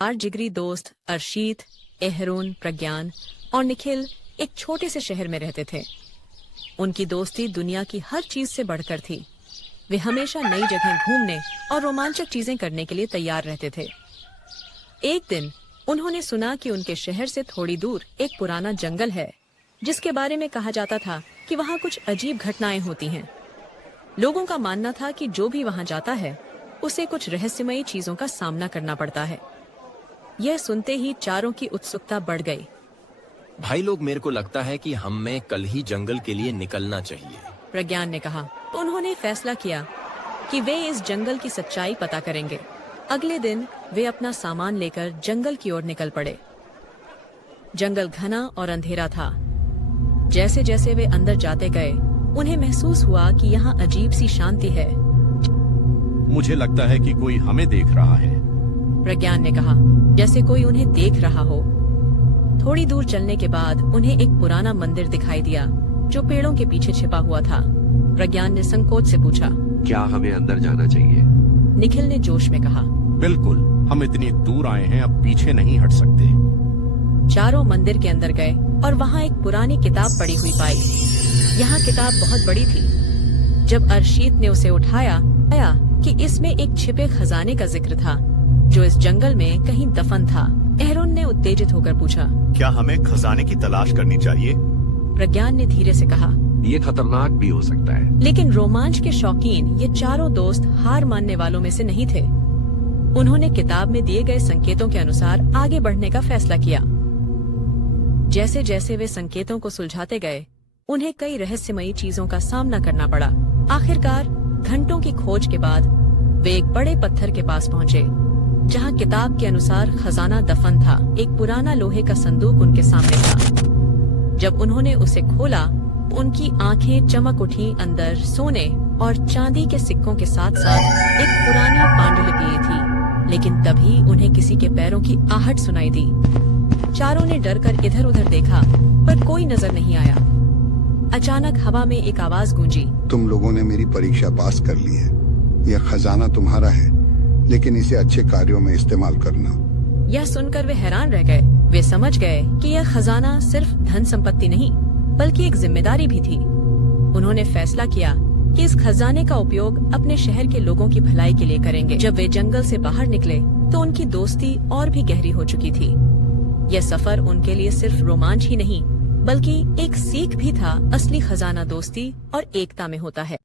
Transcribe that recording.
चार जिगरी दोस्त अर्शीत, एहरून, प्रज्ञान और निखिल एक छोटे से शहर में रहते थे। उनकी दोस्ती दुनिया की हर चीज से बढ़कर थी। वे हमेशा नई जगह घूमने और रोमांचक चीजें करने के लिए तैयार रहते थे। एक दिन उन्होंने सुना कि उनके शहर से थोड़ी दूर एक पुराना जंगल है, जिसके बारे में कहा जाता था कि वहाँ कुछ अजीब घटनाएं होती हैं। लोगों का मानना था कि जो भी वहाँ जाता है उसे कुछ रहस्यमयी चीजों का सामना करना पड़ता है। यह सुनते ही चारों की उत्सुकता बढ़ गई। भाई लोग, मेरे को लगता है कि हमें कल ही जंगल के लिए निकलना चाहिए, प्रज्ञान ने कहा। तो उन्होंने फैसला किया कि वे इस जंगल की सच्चाई पता करेंगे। अगले दिन वे अपना सामान लेकर जंगल की ओर निकल पड़े। जंगल घना और अंधेरा था। जैसे जैसे वे अंदर जाते गए, उन्हें महसूस हुआ कि यहाँ अजीब सी शांति है। मुझे लगता है कि कोई हमें देख रहा है, प्रज्ञान ने कहा, जैसे कोई उन्हें देख रहा हो। थोड़ी दूर चलने के बाद उन्हें एक पुराना मंदिर दिखाई दिया, जो पेड़ों के पीछे छिपा हुआ था। प्रज्ञान ने संकोच से पूछा, क्या हमें अंदर जाना चाहिए? निखिल ने जोश में कहा, बिल्कुल, हम इतनी दूर आए हैं, अब पीछे नहीं हट सकते। चारों मंदिर के अंदर गए और वहाँ एक पुरानी किताब पड़ी हुई पाई। यहाँ किताब बहुत बड़ी थी। जब अर्शीत ने उसे उठाया, आया कि इसमें एक छिपे खजाने का जिक्र था, जो इस जंगल में कहीं दफन था। एहरून ने उत्तेजित होकर पूछा, क्या हमें खजाने की तलाश करनी चाहिए? प्रज्ञान ने धीरे से कहा, ये खतरनाक भी हो सकता है। लेकिन रोमांच के शौकीन ये चारों दोस्त हार मानने वालों में से नहीं थे। उन्होंने किताब में दिए गए संकेतों के अनुसार आगे बढ़ने का फैसला किया। जैसे जैसे वे संकेतों को सुलझाते गए, उन्हें कई रहस्यमयी चीजों का सामना करना पड़ा। आखिरकार घंटों की खोज के बाद वे एक बड़े पत्थर के पास पहुँचे, जहाँ किताब के अनुसार खजाना दफन था। एक पुराना लोहे का संदूक उनके सामने था। जब उन्होंने उसे खोला, उनकी आंखें चमक उठी। अंदर सोने और चांदी के सिक्कों के साथ साथ एक पुरानी पांडुलिपि थी। लेकिन तभी उन्हें किसी के पैरों की आहट सुनाई दी। चारों ने डरकर इधर उधर देखा, पर कोई नजर नहीं आया। अचानक हवा में एक आवाज गूंजी, तुम लोगों ने मेरी परीक्षा पास कर ली है। यह खजाना तुम्हारा है, लेकिन इसे अच्छे कार्यों में इस्तेमाल करना। यह सुनकर वे हैरान रह गए। वे समझ गए कि यह खजाना सिर्फ धन संपत्ति नहीं, बल्कि एक जिम्मेदारी भी थी। उन्होंने फैसला किया कि इस खजाने का उपयोग अपने शहर के लोगों की भलाई के लिए करेंगे। जब वे जंगल से बाहर निकले, तो उनकी दोस्ती और भी गहरी हो चुकी थी। यह सफर उनके लिए सिर्फ रोमांच ही नहीं, बल्कि एक सीख भी था। असली खजाना दोस्ती और एकता में होता है।